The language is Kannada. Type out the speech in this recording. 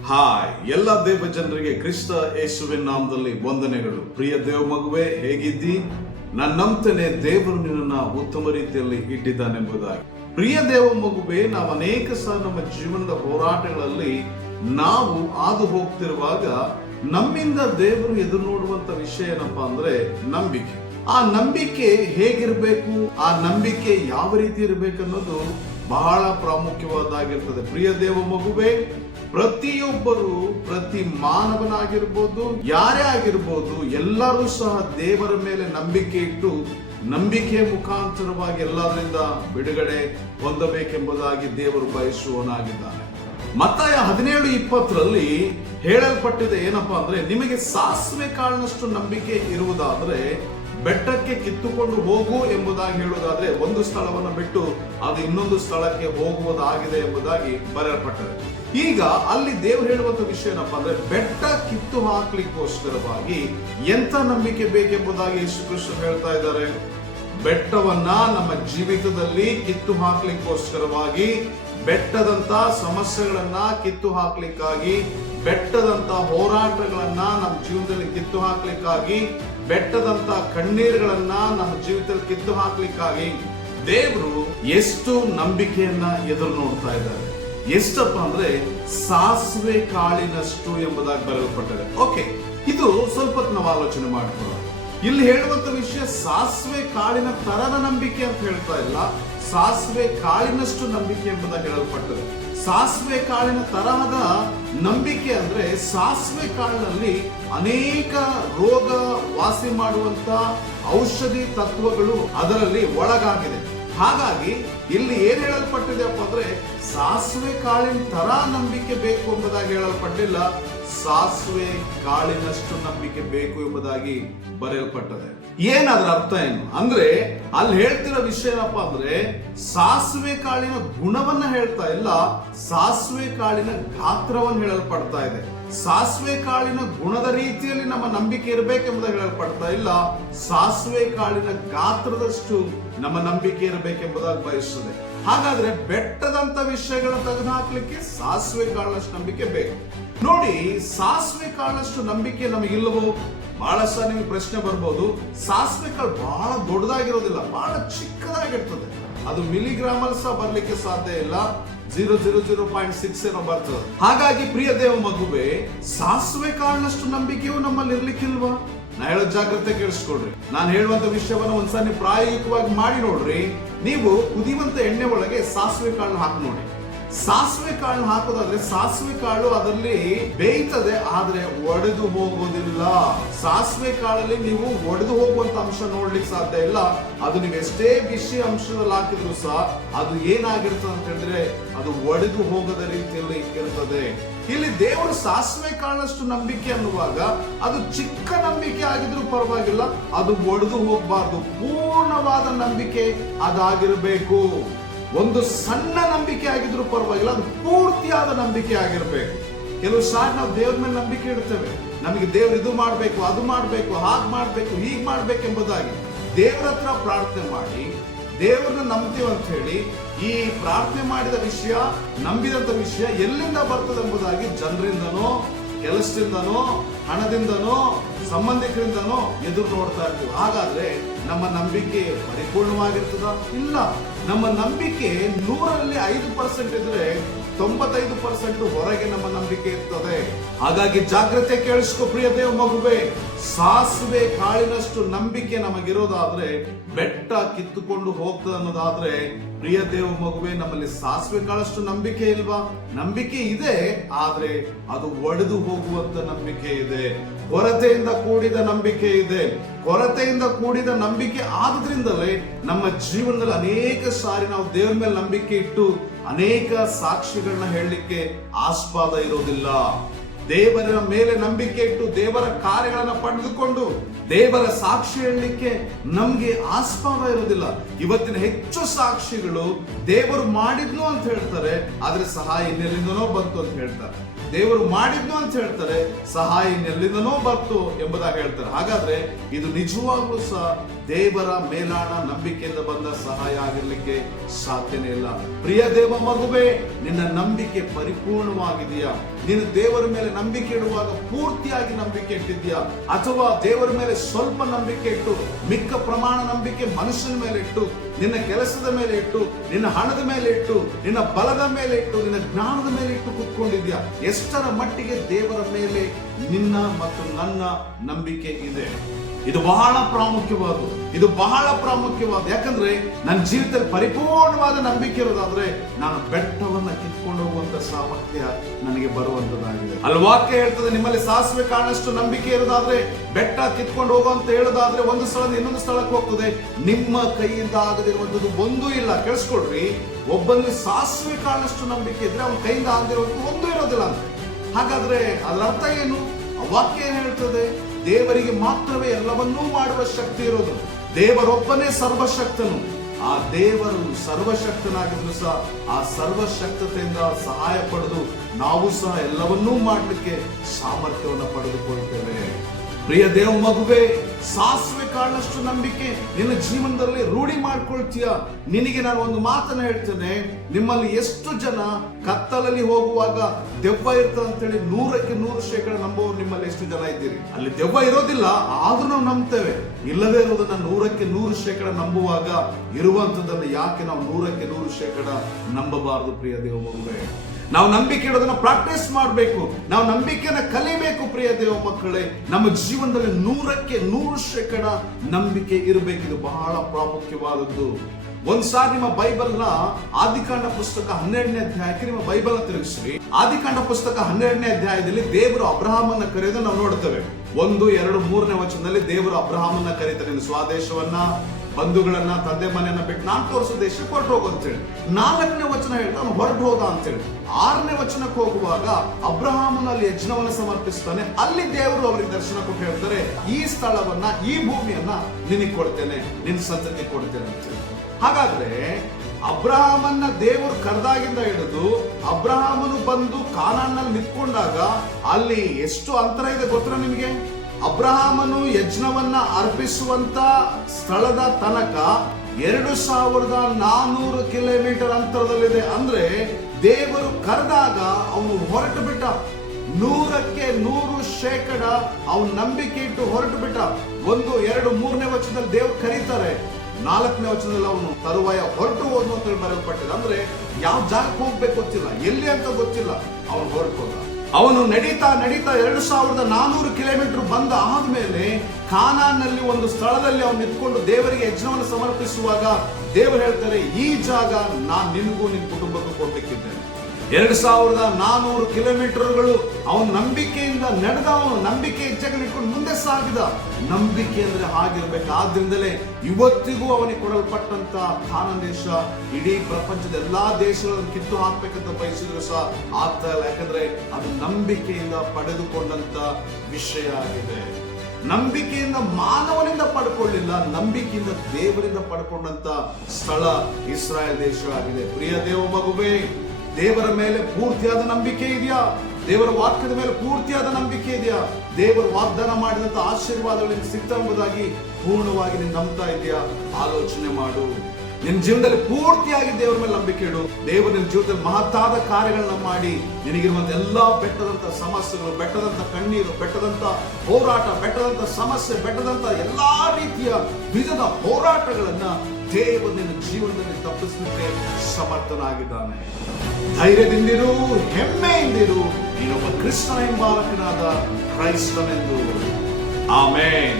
ಹಾಯ್, ಎಲ್ಲ ದೇವ ಜನರಿಗೆ ಕ್ರಿಸ್ತ ಯೇಸುವಿನ ನಾಮದಲ್ಲಿ ವಂದನೆಗಳು. ಪ್ರಿಯ ದೇವ ಮಗುವೆ, ಹೇಗಿದ್ದಿ? ನಾನು ನಂಬ್ತೇನೆ ದೇವರು ನಿನ್ನನ್ನ ಉತ್ತಮ ರೀತಿಯಲ್ಲಿ ಇಟ್ಟಿದ್ದಾನೆಂಬುದಾಗಿ. ಪ್ರಿಯ ದೇವ ಮಗುವೆ, ನಾವು ಅನೇಕ ಸಹ ನಮ್ಮ ಜೀವನದ ಹೋರಾಟಗಳಲ್ಲಿ ನಾವು ಹಾದು ಹೋಗ್ತಿರುವಾಗ ನಮ್ಮಿಂದ ದೇವರು ಎದುರು ನೋಡುವಂತ ವಿಷಯ ಏನಪ್ಪಾ ಅಂದ್ರೆ ನಂಬಿಕೆ. ಆ ನಂಬಿಕೆ ಹೇಗಿರ್ಬೇಕು, ಆ ನಂಬಿಕೆ ಯಾವ ರೀತಿ ಇರಬೇಕನ್ನೋದು ಬಹಳ ಪ್ರಾಮುಖ್ಯವಾದಾಗಿರ್ತದೆ. ಪ್ರಿಯ ದೇವ ಮಗುವೆ ಪ್ರತಿಯೊಬ್ಬರು ಪ್ರತಿ ಮಾನವನಾಗಿರ್ಬೋದು, ಯಾರೇ ಆಗಿರ್ಬೋದು, ಎಲ್ಲರೂ ಸಹ ದೇವರ ಮೇಲೆ ನಂಬಿಕೆ ಇಟ್ಟು ನಂಬಿಕೆ ಮುಖಾಂತರವಾಗಿ ಎಲ್ಲರಿಂದ ಬಿಡುಗಡೆ ಹೊಂದಬೇಕೆಂಬುದಾಗಿ ದೇವರು ಬಯಸುವನಾಗಿದ್ದಾನೆ ಮತ್ತಾಯ ಹದಿನೇಳು ಇಪ್ಪತ್ತರಲ್ಲಿ ಹೇಳಲ್ಪಟ್ಟಿದೆ ಏನಪ್ಪಾ ಅಂದ್ರೆ ನಿಮಗೆ ಸಾಸಿವೆ ಕಾಳಿನಷ್ಟು ನಂಬಿಕೆ ಇರುವುದಾದ್ರೆ ಬೆಟ್ಟಕ್ಕೆ ಕಿತ್ತುಕೊಂಡು ಹೋಗು ಎಂಬುದಾಗಿ ಹೇಳುವುದಾದ್ರೆ ಒಂದು ಸ್ಥಳವನ್ನು ಬಿಟ್ಟು ಅದು ಇನ್ನೊಂದು ಸ್ಥಳಕ್ಕೆ ಹೋಗುವುದಾಗಿದೆ ಎಂಬುದಾಗಿ ಬರೆಯಲ್ಪಟ್ಟರು ಈಗ ಅಲ್ಲಿ ದೇವರು ಹೇಳುವಂತ ವಿಷಯ ಏನಪ್ಪಾ ಅಂದ್ರೆ ಬೆಟ್ಟ ಕಿತ್ತು ಹಾಕ್ಲಿಕ್ಕೋಸ್ಕರವಾಗಿ ಎಂತ ನಂಬಿಕೆ ಬೇಕೆಂಬುದಾಗಿ ಯೇಸು ಕೃಷ್ಣ ಹೇಳ್ತಾ ಇದ್ದಾರೆ. ಬೆಟ್ಟವನ್ನ ನಮ್ಮ ಜೀವಿತದಲ್ಲಿ ಕಿತ್ತು ಹಾಕ್ಲಿಕ್ಕೋಸ್ಕರವಾಗಿ, ಬೆಟ್ಟದಂತ ಸಮಸ್ಯೆಗಳನ್ನ ಕಿತ್ತು ಹಾಕ್ಲಿಕ್ಕಾಗಿ, ಬೆಟ್ಟದಂತ ಹೋರಾಟಗಳನ್ನ ನಮ್ಮ ಜೀವನದಲ್ಲಿ ಕಿತ್ತು ಹಾಕ್ಲಿಕ್ಕಾಗಿ ಬೆಟ್ಟದಂತ ಕಣ್ಣೀರುಗಳನ್ನ ನಮ್ಮ ಜೀವಿತದಲ್ಲಿ ಕಿತ್ತು ಹಾಕ್ಲಿಕ್ಕಾಗಿ ದೇವರು ಎಷ್ಟು ನಂಬಿಕೆಯನ್ನ ಎದುರು ನೋಡ್ತಾ ಇದ್ದಾರೆ. ಎಷ್ಟಪ್ಪ ಅಂದ್ರೆ ಸಾಸಿವೆ ಕಾಳಿನಷ್ಟು ಎಂಬುದಾಗಿ ಬರೆಯಲ್ಪಟ್ಟಿದೆ. ಓಕೆ ಇದು ಸ್ವಲ್ಪ ನಾವು ಆಲೋಚನೆ ಮಾಡ್ಕೊಳ್ಳೋಣ. ಇಲ್ಲಿ ಹೇಳುವಂತ ವಿಷಯ ಸಾಸಿವೆ ಕಾಳಿನ ತರದ ನಂಬಿಕೆ ಅಂತ ಹೇಳ್ತಾ ಇಲ್ಲ. ಸಾಸಿವೆ ಕಾಳಿನಷ್ಟು ನಂಬಿಕೆ ಎಂಬುದಾಗಿ ಹೇಳಲ್ಪಟ್ಟದೆ. ಸಾಸಿವೆ ಕಾಳಿನ ತರಹದ ನಂಬಿಕೆ ಅಂದ್ರೆ ಸಾಸಿವೆ ಕಾಳಿನಲ್ಲಿ ಅನೇಕ ರೋಗ ವಾಸಿ ಮಾಡುವಂತ ಔಷಧಿ ತತ್ವಗಳು ಅದರಲ್ಲಿ ಒಳಗಾಗಿದೆ. ಹಾಗಾಗಿ ಇಲ್ಲಿ ಏನ್ ಹೇಳಲ್ಪಟ್ಟಿದೆಪ್ಪ ಅಂದ್ರೆ ಸಾಸಿವೆ ಕಾಳಿನ ತರ ನಂಬಿಕೆ ಬೇಕು ಎಂಬುದಾಗಿ ಹೇಳಲ್ಪಟ್ಟಿಲ್ಲ. ಸಾಸಿವೆ ಕಾಳಿನಷ್ಟು ನಂಬಿಕೆ ಬೇಕು ಎಂಬುದಾಗಿ ಬರೆಯಲ್ಪಟ್ಟದೆ. ಏನದ್ರ ಅರ್ಥ ಏನು? ಅಂದ್ರೆ ಅಲ್ಲಿ ಹೇಳ್ತಿರೋ ವಿಷಯ ಏನಪ್ಪ ಅಂದ್ರೆ ಸಾಸಿವೆ ಕಾಳಿನ ಗುಣವನ್ನ ಹೇಳ್ತಾ ಇಲ್ಲ, ಸಾಸಿವೆ ಕಾಳಿನ ಗಾತ್ರವನ್ನು ಹೇಳಲ್ಪಡ್ತಾ ಇದೆ. ಸಾಸಿವೆ ಕಾಳಿನ ಗುಣದ ರೀತಿಯಲ್ಲಿ ನಮ್ಮ ನಂಬಿಕೆ ಇರಬೇಕೆಂಬುದಾಗಿ ಹೇಳಲ್ಪಡ್ತಾ ಇಲ್ಲ. ಸಾಸಿವೆ ಕಾಳಿನ ಗಾತ್ರದಷ್ಟು ನಮ್ಮ ನಂಬಿಕೆ ಇರಬೇಕೆಂಬುದಾಗಿ ಬಯಸುತ್ತದೆ ಹಾಗಾದ್ರೆ ಬೆಟ್ಟದಂತ ವಿಷಯಗಳನ್ನು ತೆಗೆದುಹಾಕ್ಲಿಕ್ಕೆ ಸಾಸಿವೆ ಕಾಳಿನಷ್ಟು ನಂಬಿಕೆ ಬೇಕು. ನೋಡಿ, ಸಾಸಿವೆ ಕಾಳಷ್ಟು ನಂಬಿಕೆ ನಮಗಿಲ್ಲವೋ ಬಹಳ ಸಹ ನಿಮಗೆ ಪ್ರಶ್ನೆ ಬರ್ಬೋದು. ಸಾಸಿವೆ ಕಾಳು ಬಹಳ ದೊಡ್ಡದಾಗಿರೋದಿಲ್ಲ, ಬಹಳ ಚಿಕ್ಕದಾಗಿರ್ತದೆ. ಅದು ಮಿಲಿಗ್ರಾಮ್ ಅಲ್ಲಿ ಸಹ ಬರಲಿಕ್ಕೆ ಸಾಧ್ಯ ಇಲ್ಲ. Zero zero zero point six ಏನೋ ಬರ್ತದೆ. ಹಾಗಾಗಿ ಪ್ರಿಯ ದೇವ ಮಗುವೆ, ಸಾಸಿವೆ ಕಾಳಿನಷ್ಟು ನಂಬಿಕೆಯು ನಮ್ಮಲ್ಲಿ ಇರ್ಲಿಕ್ಕಿಲ್ವಾ? ನಾ ಹೇಳೋ ಜಾಗ್ರತೆ ಕೇಳಿಸ್ಕೊಡ್ರಿ ನಾನು ಹೇಳುವಂತ ವಿಷಯವನ್ನ ಒಂದ್ಸಾರಿ ಪ್ರಾಯೋಗಿಕವಾಗಿ ಮಾಡಿ ನೋಡ್ರಿ. ನೀವು ಕುದಿಯುವಂತ ಎಣ್ಣೆ ಒಳಗೆ ಸಾಸಿವೆ ಕಾಳನ್ನ ಹಾಕಿ ನೋಡಿ. ಸಾಸಿವೆ ಕಾಳು ಹಾಕೋದಾದ್ರೆ ಸಾಸಿವೆ ಕಾಳು ಅದರಲ್ಲಿ ಬೇಯ್ತದೆ, ಆದ್ರೆ ಒಡೆದು ಹೋಗೋದಿಲ್ಲ ಸಾಸಿವೆ ಕಾಳಲ್ಲಿ ನೀವು ಒಡೆದು ಹೋಗುವಂತ ಅಂಶ ನೋಡ್ಲಿಕ್ಕೆ ಸಾಧ್ಯ ಇಲ್ಲ. ಅದು ನೀವು ಎಷ್ಟೇ ಬಿಸಿ ಅಂಶದಲ್ಲಿ ಹಾಕಿದ್ರು ಸಹ ಅದು ಏನಾಗಿರ್ತದೆ ಅಂತ ಹೇಳಿದ್ರೆ ಅದು ಒಡೆದು ಹೋಗದ ರೀತಿಯಲ್ಲಿ ಇರ್ತದೆ. ಇಲ್ಲಿ ದೇವರು ಸಾಸಿವೆ ಕಾಳಷ್ಟು ನಂಬಿಕೆ ಅನ್ನುವಾಗ ಅದು ಚಿಕ್ಕ ನಂಬಿಕೆ ಆಗಿದ್ರೂ ಪರವಾಗಿಲ್ಲ, ಅದು ಒಡೆದು ಹೋಗಬಾರ್ದು. ಪೂರ್ಣವಾದ ನಂಬಿಕೆ ಅದಾಗಿರಬೇಕು. ಒಂದು ಸಣ್ಣ ನಂಬಿಕೆ ಆಗಿದ್ರು ಪರವಾಗಿಲ್ಲ, ಅದು ಪೂರ್ತಿಯಾದ ನಂಬಿಕೆ ಆಗಿರಬೇಕು. ಕೆಲವು ಸಾರಿ ನಾವು ದೇವ್ರ ಮೇಲೆ ನಂಬಿಕೆ ಇಡ್ತೇವೆ. ನಮಗೆ ದೇವ್ರು ಇದು ಮಾಡಬೇಕು, ಅದು ಮಾಡಬೇಕು, ಹಾಗೆ ಮಾಡಬೇಕು, ಹೀಗೆ ಮಾಡ್ಬೇಕು ಎಂಬುದಾಗಿ. ದೇವರ ಹತ್ರ ಪ್ರಾರ್ಥನೆ ಮಾಡಿ, ದೇವರನ್ನ ನಂಬ್ತೀವಿ ಅಂತ ಹೇಳಿ, ಈ ಪ್ರಾರ್ಥನೆ ಮಾಡಿದ ವಿಷಯ, ನಂಬಿದಂತ ವಿಷಯ ಎಲ್ಲಿಂದ ಬರ್ತದೆ ಎಂಬುದಾಗಿ ಜನರಿಂದನೋ, ಕೆಲಸದಿಂದನೋ, ಹಣದಿಂದನೋ, ಸಂಬಂಧಿಕರಿಂದನೋ ಎದುರು ನೋಡ್ತಾ ಇರ್ತೀವಿ. ಹಾಗಾದ್ರೆ ನಮ್ಮ ನಂಬಿಕೆ ಪರಿಪೂರ್ಣವಾಗಿರ್ತದ? ಇಲ್ಲ. ನಮ್ಮ ನಂಬಿಕೆ ನೂರಲ್ಲಿ ಐದು ಪರ್ಸೆಂಟ್ ಇದ್ರೆ ತೊಂಬತ್ತೈದು ಪರ್ಸೆಂಟ್ ಹೊರಗೆ ನಮ್ಮ ನಂಬಿಕೆ ಇರ್ತದೆ. ಹಾಗಾಗಿ ಜಾಗ್ರತೆ ಕೇಳಿಸ್ಕೊ ಪ್ರಿಯ ಮಗುವೆ ಸಾಸಿವೆ ಕಾಳಿನಷ್ಟು ನಂಬಿಕೆ ನಮಗಿರೋದಾದ್ರೆ, ಬೆಟ್ಟ ಕಿತ್ತುಕೊಂಡು ಹೋಗ್ತದೆ ಅನ್ನೋದಾದ್ರೆ, ಪ್ರಿಯ ದೇವ ಮಗುವೆ ನಮ್ಮಲ್ಲಿ ಸಾಸಿವೆ ಕಾಳಷ್ಟು ನಂಬಿಕೆ ಇಲ್ವಾ? ನಂಬಿಕೆ ಇದೆ, ಆದ್ರೆ ಅದು ಒಡೆದು ಹೋಗುವಂತ ನಂಬಿಕೆ ಇದೆ. ಕೊರತೆಯಿಂದ ಕೂಡಿದ ನಂಬಿಕೆ ಇದೆ. ಕೊರತೆಯಿಂದ ಕೂಡಿದ ನಂಬಿಕೆ ಆದ್ರಿಂದಲೇ ನಮ್ಮ ಜೀವನದಲ್ಲಿ ಅನೇಕ ಸಾರಿ ನಾವು ದೇವರ ಮೇಲೆ ನಂಬಿಕೆ ಇಟ್ಟು ಅನೇಕ ಸಾಕ್ಷಿಗಳನ್ನ ಹೇಳಲಿಕ್ಕೆ ಆಸ್ಪಾದ ಇರೋದಿಲ್ಲ. ದೇವರ ಮೇಲೆ ನಂಬಿಕೆ ಇಟ್ಟು ದೇವರ ಕಾರ್ಯಗಳನ್ನ ಪಡೆದುಕೊಂಡು ದೇವರ ಸಾಕ್ಷಿ ಹೇಳಲಿಕ್ಕೆ ನಮ್ಗೆ ಆಸ್ಪಾದ ಇರೋದಿಲ್ಲ. ಇವತ್ತಿನ ಹೆಚ್ಚು ಸಾಕ್ಷಿಗಳು ದೇವರು ಮಾಡಿದ್ನು ಅಂತ ಹೇಳ್ತಾರೆ, ಆದ್ರೆ ಸಹಾಯ ಇನ್ನೆಲ್ಲಿಂದನೋ ಬಂತು ಅಂತ ಹೇಳ್ತಾರೆ. ದೇವರು ಮಾಡಿದ್ನು ಅಂತ ಹೇಳ್ತಾರೆ, ಸಹಾಯ ಇನ್ನೆಲ್ಲಿಂದನೋ ಬರ್ತು ಎಂಬುದಾಗಿ ಹೇಳ್ತಾರೆ. ಹಾಗಾದ್ರೆ ಇದು ನಿಜವಾಗ್ಲೂ ಸಹ ದೇವರ ಮೇಲಾಣ ನಂಬಿಕೆಯಿಂದ ಬಂದ ಸಹಾಯ ಆಗಿರ್ಲಿಕ್ಕೆ ಸಾಧ್ಯನೇ ಇಲ್ಲ. ಪ್ರಿಯ ದೇವ ಮಗುವೆ, ನಿನ್ನ ನಂಬಿಕೆ ಪರಿಪೂರ್ಣವಾಗಿದೆಯಾ? ನೀನು ದೇವರ ಮೇಲೆ ನಂಬಿಕೆ ಇಡುವಾಗ ಪೂರ್ತಿಯಾಗಿ ನಂಬಿಕೆ ಇಟ್ಟಿದ್ಯಾ ಅಥವಾ ದೇವರ ಮೇಲೆ ಸ್ವಲ್ಪ ನಂಬಿಕೆ ಇಟ್ಟು, ಮಿಕ್ಕ ಪ್ರಮಾಣ ನಂಬಿಕೆ ಮನುಷ್ಯನ ಮೇಲೆ ಇಟ್ಟು, ನಿನ್ನ ಕೆಲಸದ ಮೇಲೆ ಇಟ್ಟು, ನಿನ್ನ ಹಣದ ಮೇಲೆ ಇಟ್ಟು, ನಿನ್ನ ಬಲದ ಮೇಲೆ ಇಟ್ಟು, ನಿನ್ನ ಜ್ಞಾನದ ಮೇಲೆ ಇಟ್ಟು ಕೂತ್ಕೊಂಡಿದ್ಯಾ ಎಷ್ಟರ ಮಟ್ಟಿಗೆ ದೇವರ ಮೇಲೆ ನಿನ್ನ ಮತ್ತು ನನ್ನ ನಂಬಿಕೆ ಇದೆ? ಇದು ಬಹಳ ಪ್ರಾಮುಖ್ಯವಾದ. ಇದು ಬಹಳ ಪ್ರಾಮುಖ್ಯವಾದ. ಯಾಕಂದ್ರೆ ನನ್ನ ಜೀವಿತದಲ್ಲಿ ಪರಿಪೂರ್ಣವಾದ ನಂಬಿಕೆ ಇರೋದಾದ್ರೆ ನಾನು ಬೆಟ್ಟವನ್ನ ಕಿತ್ಕೊಂಡು ಹೋಗುವಂತ ಸಾಮರ್ಥ್ಯ ನನಗೆ ಬರುವಂತದ್ದಾಗಿದೆ. ಅಲ್ಲಿ ವಾಕ್ಯ ಹೇಳ್ತದೆ, ನಿಮ್ಮಲ್ಲಿ ಸಾಸಿವೆ ಕಾಣಷ್ಟು ನಂಬಿಕೆ ಇರೋದಾದ್ರೆ ಬೆಟ್ಟ ಕಿತ್ಕೊಂಡು ಹೋಗುವಂತ ಹೇಳೋದಾದ್ರೆ ಒಂದು ಸ್ಥಳದಿಂದ ಇನ್ನೊಂದು ಸ್ಥಳಕ್ಕೆ ಹೋಗ್ತದೆ. ನಿಮ್ಮ ಕೈಯಿಂದ ಆಗದಿರುವಂತದ್ದು ಒಂದೂ ಇಲ್ಲ. ಕೇಳಿಸ್ಕೊಳ್ರಿ, ಒಬ್ಬನಿಗೆ ಸಾಸಿವೆ ಕಾಣಷ್ಟು ನಂಬಿಕೆ ಇದ್ರೆ ಅವನ ಕೈಯಿಂದ ಆಗದಿರುವಂತದ್ದು ಒಂದೂ ಇರೋದಿಲ್ಲ ಅಂತ. ಹಾಗಾದ್ರೆ ಅದರ ಅರ್ಥ ಏನು? ವಾಕ್ಯ ಏನ್ ಹೇಳ್ತದೆ? ದೇವರಿಗೆ ಮಾತ್ರವೇ ಎಲ್ಲವನ್ನೂ ಮಾಡುವ ಶಕ್ತಿ ಇರೋದು. ದೇವರೊಬ್ಬನೇ ಸರ್ವಶಕ್ತನು. ಆ ದೇವರು ಸರ್ವಶಕ್ತನಾಗಿದ್ರು ಸಹ ಆ ಸರ್ವಶಕ್ತತೆಯಿಂದ ಸಹಾಯ ಪಡೆದು ನಾವು ಸಹ ಎಲ್ಲವನ್ನೂ ಮಾಡಲಿಕ್ಕೆ ಸಾಮರ್ಥ್ಯವನ್ನು ಪಡೆದುಕೊಳ್ತೇವೆ. ಪ್ರಿಯ ದೇವ ಮಗುವೆ, ಸಾಸಿವೆ ಕಾಳಷ್ಟು ನಂಬಿಕೆ, ನಿನ್ನ ಜೀವನದಲ್ಲಿ ರೂಢಿ ಮಾಡ್ಕೊಳ್ತೀಯ. ನಿನಗೆ ನಾನು ಒಂದು ಮಾತನ್ನ ಹೇಳ್ತೇನೆ, ನಿಮ್ಮಲ್ಲಿ ಎಷ್ಟು ಜನ ಕತ್ತಲಲ್ಲಿ ಹೋಗುವಾಗ ದೆವ್ವ ಇರ್ತದೆ ಅಂತೇಳಿ ನೂರಕ್ಕೆ ನೂರು ಶೇಕಡ ನಂಬುವವರು ನಿಮ್ಮಲ್ಲಿ ಎಷ್ಟು ಜನ ಇದ್ದೀರಿ? ಅಲ್ಲಿ ದೆವ್ವ ಇರೋದಿಲ್ಲ, ಆದ್ರೂ ನಾವು ನಂಬ್ತೇವೆ. ಇಲ್ಲದೇ ಇರೋದನ್ನ ನೂರಕ್ಕೆ ನೂರು ಶೇಕಡ ನಂಬುವಾಗ ಇರುವಂತದನ್ನ ಯಾಕೆ ನಾವು ನೂರಕ್ಕೆ ನೂರು ಶೇಕಡ ನಂಬಬಾರದು ಪ್ರಿಯ ದೇವ ಮಗುವೆ? ನಾವು ನಂಬಿಕೆ ಇಡೋದನ್ನ ಪ್ರಾಕ್ಟೀಸ್ ಮಾಡಬೇಕು. ನಾವು ನಂಬಿಕೆನ ಕಲಿಬೇಕು ಪ್ರಿಯ ದೇವ ಮಕ್ಕಳೇ. ನಮ್ಮ ಜೀವನದಲ್ಲಿ ನೂರಕ್ಕೆ ನೂರು ಶೇಕಡ ನಂಬಿಕೆ ಇರಬೇಕು. ಇದು ಬಹಳ ಪ್ರಾಮುಖ್ಯವಾದದ್ದು. ಒಂದ್ಸಾರಿ ನಿಮ್ಮ ಬೈಬಲ್ನ ಆದಿಕಾಂಡ ಪುಸ್ತಕ ಹನ್ನೆರಡನೇ ಅಧ್ಯಾಯಕ್ಕೆ ನಿಮ್ಮ ಬೈಬಲ್ ತಿರುಗಿಸ್ರಿ ಆದಿಕಾಂಡ ಪುಸ್ತಕ ಹನ್ನೆರಡನೇ ಅಧ್ಯಾಯದಲ್ಲಿ ದೇವರು ಅಬ್ರಹಾಮನ್ನ ಕರೆಯೋದು ನಾವು ನೋಡ್ತೇವೆ. ಒಂದು, ಎರಡು, ಮೂರನೇ ವಚನದಲ್ಲಿ ದೇವರು ಅಬ್ರಹಾಮನ್ನ ಕರೀತಾರೆ. ಸ್ವಾದೇಶವನ್ನ ಸ್ವದೇಶವನ್ನ ಬಂಧುಗಳನ್ನ, ತಂದೆ ಮನೆಯನ್ನ ಬಿಟ್ಟು ನಾನು ತೋರಿಸೋ ದೇಶಕ್ಕೆ ಹೊರಟು ಹೋಗು ಅಂತೇಳಿ. ನಾಲ್ಕನೇ ವಚನ ಹೇಳ್ತಾ ಅವನು ಹೊರಟು ಹೋದ ಅಂತೇಳಿ. ಆರನೇ ವಚನಕ್ಕೆ ಹೋಗುವಾಗ ಅಬ್ರಹಾಮನ ಅಲ್ಲಿ ಯಜ್ಞವನ್ನು ಸಮರ್ಪಿಸ್ತಾನೆ. ಅಲ್ಲಿ ದೇವರು ಅವರಿಗೆ ದರ್ಶನ ಕೊಟ್ಟು ಹೇಳ್ತಾರೆ, ಈ ಸ್ಥಳವನ್ನ, ಈ ಭೂಮಿಯನ್ನ ನಿನಗೆ ಕೊಡ್ತೇನೆ ನಿನ್ನ ಸಂತತಿ ಕೊಡ್ತೇನೆ ಅಂತೇಳಿ. ಹಾಗಾದ್ರೆ ಅಬ್ರಹಾಮನ್ನ ದೇವರು ಕರೆದಾಗಿಂದ ಹಿಡಿದು ಅಬ್ರಹಾಮನು ಬಂದು ಕಾನಾನ್ನಲ್ಲಿ ನಿಂತ್ಕೊಂಡಾಗ ಅಲ್ಲಿ ಎಷ್ಟು ಅಂತರ ಇದೆ ಗೊತ್ತಾ ನಿಮಗೆ? ಅಬ್ರಹಾಮನು ಯಜ್ಞವನ್ನ ಅರ್ಪಿಸುವಂತ ಸ್ಥಳದ ತನಕ ಎರಡು ಸಾವಿರದ ನಾನೂರು ಕಿಲೋಮೀಟರ್ ಅಂತರದಲ್ಲಿದೆ. ಅಂದ್ರೆ ದೇವರು ಕರೆದಾಗ ಅವನು ಹೊರಟು ಬಿಟ್ಟ ನೂರಕ್ಕೆ ನೂರು ಶೇಕಡ ಅವನ ನಂಬಿಕೆ ಇಟ್ಟು ಹೊರಟು ಬಿಟ್ಟ ಒಂದು, ಎರಡು, ಮೂರನೇ ವಚನದಲ್ಲಿ ದೇವ್ರು ಕರೀತಾರೆ. ನಾಲ್ಕನೇ ವಚನದಲ್ಲಿ ಅವನು ತರುವಾಯ ಹೊರಟು ಹೋದ್ನು ಅಂತ ಹೇಳಿ ಬರೆಯಲ್ಪಟ್ಟಿದೆ. ಅಂದ್ರೆ ಯಾವ ಜಾಗಕ್ಕೆ ಹೋಗ್ಬೇಕು ಗೊತ್ತಿಲ್ಲ. ಎಲ್ಲಿ ಅಂತ ಗೊತ್ತಿಲ್ಲ. ಅವನು ಹೊರಟು ಹೋದ. ಅವನು ನಡೀತಾ ನಡೀತಾ ಎರಡು ಸಾವಿರದ ನಾನೂರು ಕಿಲೋಮೀಟರ್ ಬಂದ ಆದ್ಮೇಲೆ ಕಾನಾನ್ನಲ್ಲಿ ಒಂದು ಸ್ಥಳದಲ್ಲಿ ಅವನು ನಿಂತ್ಕೊಂಡು ದೇವರಿಗೆ ಯಜ್ಞವನ್ನು ಸಮರ್ಪಿಸುವಾಗ ದೇವರು ಹೇಳ್ತಾರೆ, ಈ ಜಾಗ ನಾನು ನಿನಗೂ ನಿಮ್ಮ ಕುಟುಂಬಕ್ಕೂ ಎರಡು ಸಾವಿರದ ನಾನೂರು ಕಿಲೋಮೀಟರ್ಗಳು ಅವನ ನಂಬಿಕೆಯಿಂದ ನಡೆದ, ಅವನು ನಂಬಿಕೆ ಹೆಜ್ಜೆಗಳು ಇಟ್ಕೊಂಡು ಮುಂದೆ ಸಾಗಿದ ನಂಬಿಕೆ ಅಂದ್ರೆ ಆಗಿರ್ಬೇಕು ಆದ್ರಿಂದಲೇ ಇವತ್ತಿಗೂ ಅವನಿಗೆ ಕೊಡಲ್ಪಟ್ಟಂತ ಖಾನ ದೇಶ ಇಡೀ ಪ್ರಪಂಚದ ಎಲ್ಲಾ ದೇಶಗಳನ್ನು ಕಿತ್ತು ಹಾಕ್ಬೇಕಂತ ಬಯಸಿದ್ರು ಸಹ ಆಗ್ತಾ ಇಲ್ಲ. ಯಾಕಂದ್ರೆ ಅದು ನಂಬಿಕೆಯಿಂದ ಪಡೆದುಕೊಂಡಂತ ವಿಷಯ ಆಗಿದೆ. ನಂಬಿಕೆಯಿಂದ ಮಾನವನಿಂದ ಪಡ್ಕೊಳ್ಳಿಲ್ಲ, ನಂಬಿಕೆಯಿಂದ ದೇವರಿಂದ ಪಡ್ಕೊಂಡಂತ ಸ್ಥಳ ಇಸ್ರಾಯಲ್ ದೇಶ ಆಗಿದೆ. ಪ್ರಿಯ ದೇವ ಮಗುವೇ ದೇವರ ಮೇಲೆ ಪೂರ್ತಿಯಾದ ನಂಬಿಕೆ ಇದೆಯಾ? ದೇವರ ವಾಕ್ಯದ ಮೇಲೆ ಪೂರ್ತಿಯಾದ ನಂಬಿಕೆ ಇದೆಯಾ? ದೇವರು ವಾಗ್ದಾನ ಮಾಡಿದಂತ ಆಶೀರ್ವಾದಗಳು ನಿಮ್ಗೆ ಸಿಗ್ತಾ ಎಂಬುದಾಗಿ ಪೂರ್ಣವಾಗಿ ನೀನು ನಂಬ್ತಾ ಇದೆಯಾ? ಆಲೋಚನೆ ಮಾಡು. ನಿನ್ನ ಜೀವನದಲ್ಲಿ ಪೂರ್ತಿಯಾಗಿ ದೇವರ ಮೇಲೆ ನಂಬಿಕೆ ಇಡು. ದೇವರು ನಿನ್ನ ಜೀವನದಲ್ಲಿ ಮಹತ್ತಾದ ಕಾರ್ಯಗಳನ್ನ ಮಾಡಿ. ನಿನಗಿರುವಂತ ಎಲ್ಲಾ ಬೆಟ್ಟದಂತ ಸಮಸ್ಯೆಗಳು ಬೆಟ್ಟದಂತ ಕಣ್ಣೀರು ಬೆಟ್ಟದಂತ ಹೋರಾಟ ಬೆಟ್ಟದಂತ ಸಮಸ್ಯೆ ಬೆಟ್ಟದಂತ ಎಲ್ಲಾ ರೀತಿಯ ವಿಧದ ಹೋರಾಟಗಳನ್ನ ದೇವರು ನಿನ್ನ ಜೀವನದಲ್ಲಿ ತಪ್ಪಿಸಲಿಕ್ಕೆ ಸಮರ್ಥನಾಗಿದ್ದಾನೆ. ಧೈರ್ಯದಿಂದಿರು ಹೆಮ್ಮೆಯಿಂದಿರು ನೀನೊಬ್ಬ ಕೃಷ್ಣನ ಹಿಂಬಾಲಕನಾದ ಕ್ರೈಸ್ತನೆಂದು ಆಮೇನ್